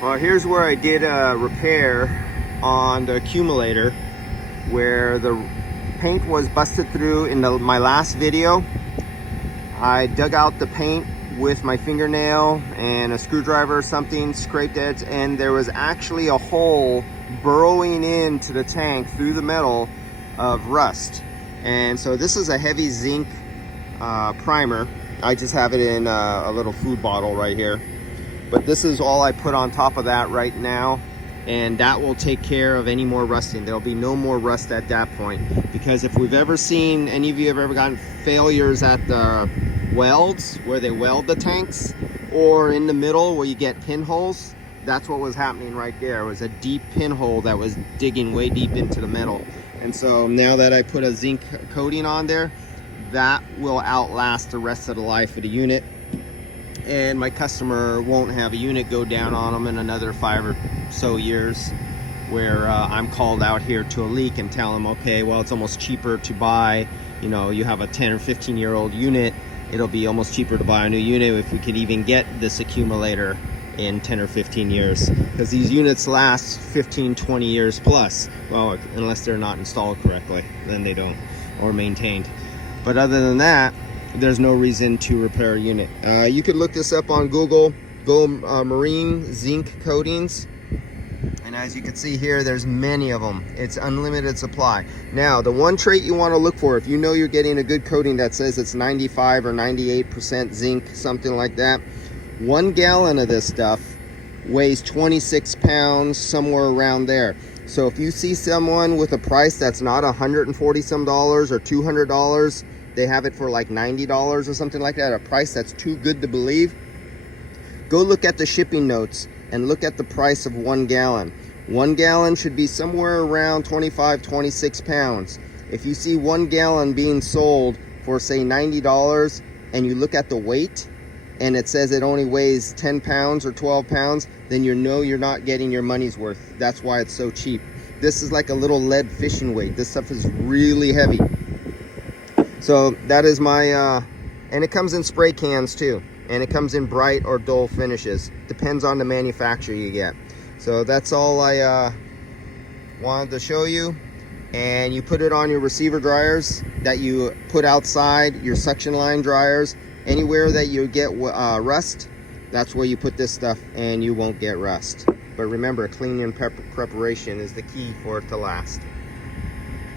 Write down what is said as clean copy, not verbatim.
Well, here's where I did a repair on the accumulator where the paint was busted through in my last video. I dug out the paint with my fingernail and a screwdriver or something, scraped it, and there was actually a hole burrowing into the tank through the metal of rust. And so this is a heavy zinc primer. I just have it in a little food bottle right here. But this is all I put on top of that right now, and that will take care of any more rusting. There'll be no more rust at that point, because if we've ever seen, any of you have ever gotten failures at the welds where they weld the tanks, or in the middle where you get pinholes, that's what was happening right there. It was a deep pinhole that was digging way deep into the metal. And so now that I put a zinc coating on there, that will outlast the rest of the life of the unit, and my customer won't have a unit go down on them in another 5 or so years where I'm called out here to a leak and tell them, okay, well, it's almost cheaper to buy, you know, you have a 10 or 15-year-old unit, it'll be almost cheaper to buy a new unit if we could even get this accumulator in 10 or 15 years, because these units last 15, 20 years plus. Well, unless they're not installed correctly, then they don't, or maintained. But other than that, there's no reason to repair a unit. You could look this up on Google, go marine zinc coatings, and as you can see here, there's many of them. It's unlimited supply. Now, the one trait you want to look for, if you know you're getting a good coating that says it's 95 or 98% zinc, something like that, 1 gallon of this stuff weighs 26 pounds, somewhere around there. So if you see someone with a price that's not $140 some dollars or $200, they have it for like $90 or something like that, a price that's too good to believe, go look at the shipping notes and look at the price of 1 gallon. 1 gallon should be somewhere around 25, 26 pounds. If you see 1 gallon being sold for say $90 and you look at the weight and it says it only weighs 10 pounds or 12 pounds, then you know you're not getting your money's worth. That's why it's so cheap. This is like a little lead fishing weight. This stuff is really heavy. So that is my, and it comes in spray cans too. And it comes in bright or dull finishes. Depends on the manufacturer you get. So that's all I wanted to show you. And you put it on your receiver dryers that you put outside, your suction line dryers, anywhere that you get rust, that's where you put this stuff and you won't get rust. But remember, cleaning and preparation is the key for it to last.